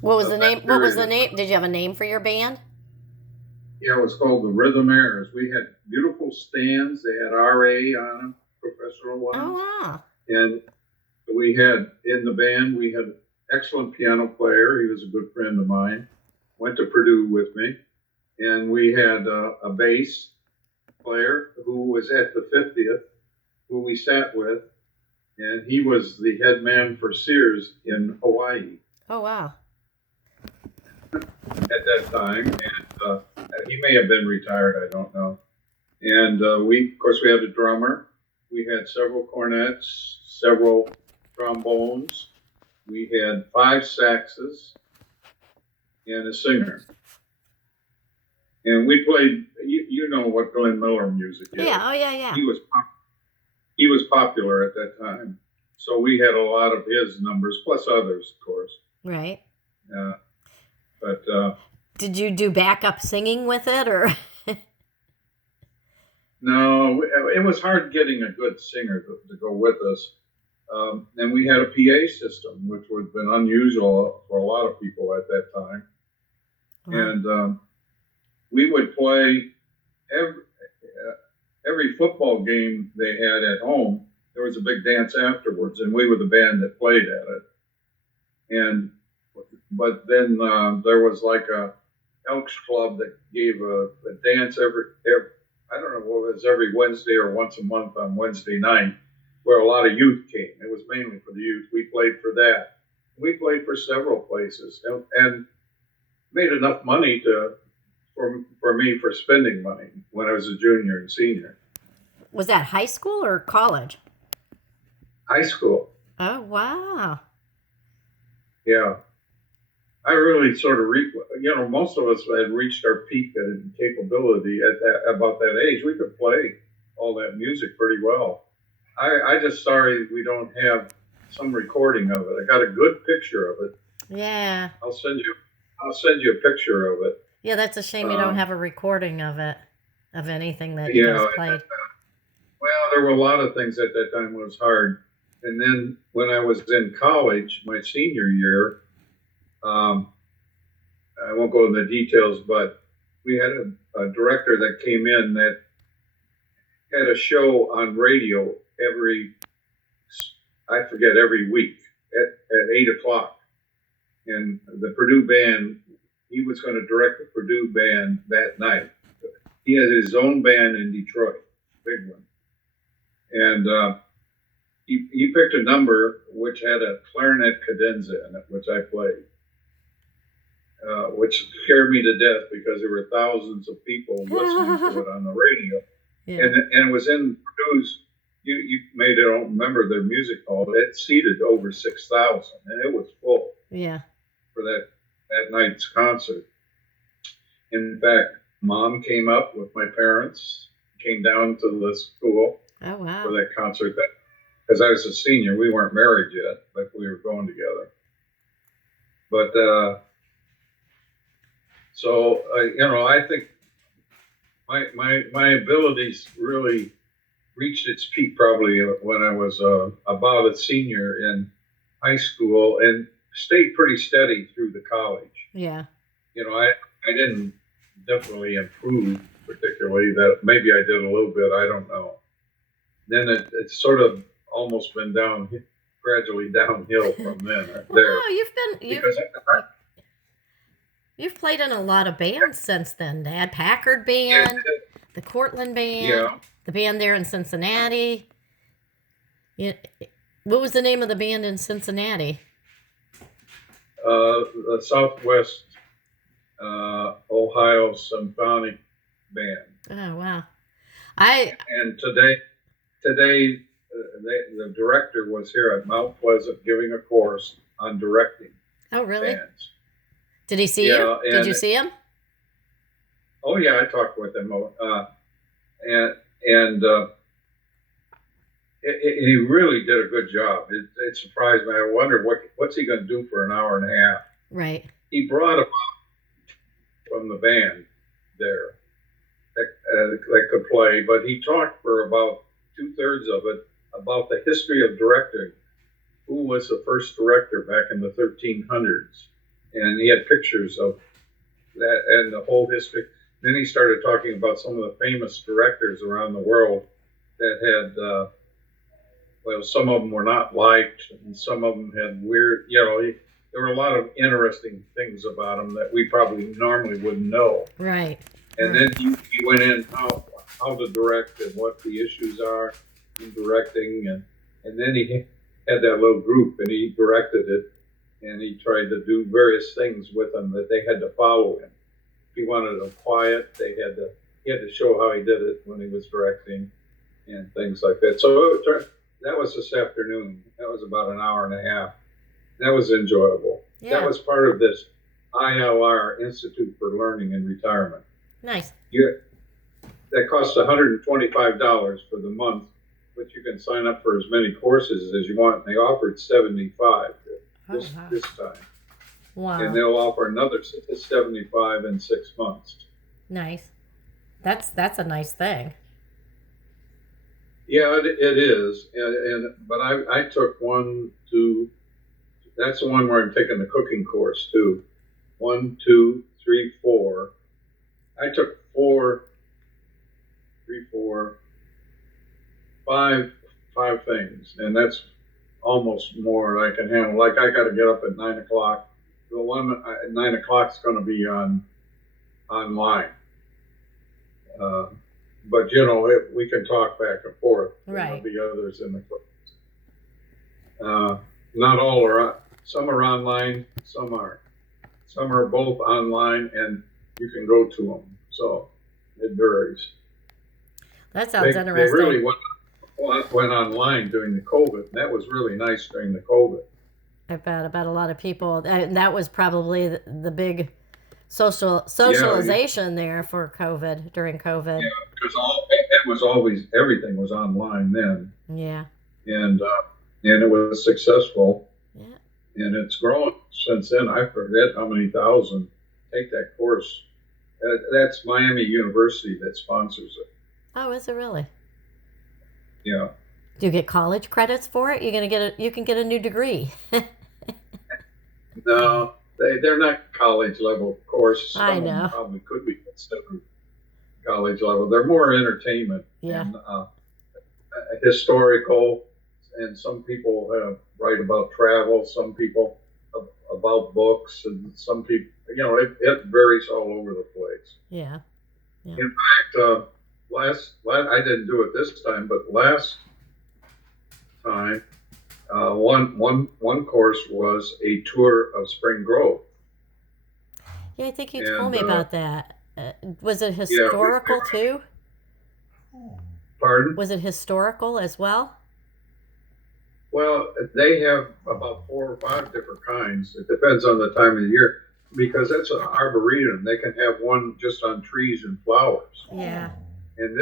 What was the of that name? What was period the of name? time. Did you have a name for your band? Yeah, it was called the Rhythm Airs. We had beautiful stands. They had RA on them, professional Oh ones. wow. And we had in the band, we had an excellent piano player. He was a good friend of mine. Went to Purdue with me. And we had a bass player who was at the 50th, who we sat with. And he was the head man for Sears in Hawaii Oh wow. at that time. And he may have been retired, I don't know. And of course, we had a drummer. We had several cornets, several trombones. We had five saxes and a singer. And we played. You know what Glenn Miller music Yeah. is. Oh yeah. Yeah. He was popular at that time, so we had a lot of his numbers plus others, of course. Right. Uh, but Did you do backup singing with it, or? no, it was hard getting a good singer to go with us. And we had a PA system, which would have been unusual for a lot of people at that time. Wow. And we would play every football game they had at home. There was a big dance afterwards, and we were the band that played at it. And but then there was like a Elks Club that gave a dance every I don't know what it was every Wednesday or once a month on Wednesday night, where a lot of youth came. It was mainly for the youth. We played for that. We played for several places and made enough money for me for spending money when I was a junior and senior. Was that high school or college? High school, Oh wow. yeah. I really sort of, most of us had reached our peak in capability at about that age. We could play all that music pretty well. I just sorry we don't have some recording of it. I got a good picture of it. Yeah. I'll send you. I'll send you a picture of it. Yeah. That's a shame you don't Um, have a recording of it, of anything that you guys yeah. played. Well, there were a lot of things at that time. It was hard. And then when I was in college, my senior year, um, I won't go into the details, but we had a director that came in that had a show on radio I forget, every week at 8 o'clock. And the Purdue band, he was going to direct the Purdue band that night. He has his own band in Detroit, big one. And he picked a number which had a clarinet cadenza in it, which I played. Which scared me to death because there were thousands of people listening to it on the radio, Yeah. and it was in Purdue's. You may don't remember their music hall. It seated over 6,000, and it was full Yeah. for that night's concert. In fact, Mom came up with my parents, came down to the school Oh for wow. that concert. Because I was a senior, we weren't married yet, but we were going together. But so I think my abilities really reached its peak probably when I was about a senior in high school and stayed pretty steady through the college. Yeah. I didn't definitely improve particularly. That maybe I did a little bit. I don't know. Then it's sort of almost been gradually downhill from then Well, there no, because you've played in a lot of bands since then. Dad Packard yeah, Band, the Cortland Band, yeah. the band there in Cincinnati. Yeah. What was the name of the band in Cincinnati? The Southwest Ohio Symphonic Band. Oh wow. I And today the director was here at Mount Pleasant giving a course on directing Oh really? bands. Did he see you? Yeah, Did and you see him? oh yeah, I talked with him, and he really did a good job. It surprised me. I wondered what's he going to do for an hour and a half. Right. He brought about from the band there that could play, but he talked for about 2/3 of it about the history of directing. Who was the first director back in the 1300s? and he had pictures of that and the whole history. Then he started talking about some of the famous directors around the world that had, well, some of them were not liked, and some of them had weird, there were a lot of interesting things about them that we probably normally wouldn't know. Right. And Right. then he went in how to direct and what the issues are in directing, and then he had that little group and he directed it, and he tried to do various things with them that they had to follow him. If he wanted them quiet, he had to show how he did it when he was directing and things like that. So that was this afternoon. That was about an hour and a half. That was enjoyable. Yeah. That was part of this ILR, Institute for Learning and Retirement. Nice. That costs $125 for the month, but you can sign up for as many courses as you want. And they offered 75 this time, Wow. and they'll offer another 75 in 6 months. Nice. That's a nice thing. Yeah, it is, but I took 1, 2. That's the one where I'm taking the cooking course too. 1, 2, 3, 4. I took 4, 3, 4, 5 things, and that's almost more I can handle. Like I got to get up at 9 o'clock. The one at 9 o'clock is going to be online, but we can talk back and forth. Right. There'll be others in the class. Not all are. Some are online, some aren't. Some are both online, and you can go to them. So it varies. That sounds They interesting. really went online during the COVID. And that was really nice during the COVID. I bet about a lot of people. And that was probably the big socialization there for COVID, during COVID. Yeah, because it was always, everything was online then, Yeah. and it was successful, Yeah. and it's grown since then. I forget how many thousand take that course. That's Miami University that sponsors it. Oh, is it really? Yeah. Do you get college credits for it? You can get a new degree. No, they're not college level courses. Some I of them know. probably could be considered college level. They're more entertainment Yeah. and historical, and some people write about travel. Some people about books, and some people, it varies all over the place. Yeah. In fact, last I didn't do it this time, but last time, one course was a tour of Spring Grove. Yeah, I think you And, told me about that. Was it historical too? Pardon? Was it historical as well? Well, they have about 4 or 5 different kinds. It depends on the time of the year, because that's an arboretum. They can have one just on trees and flowers. Yeah. And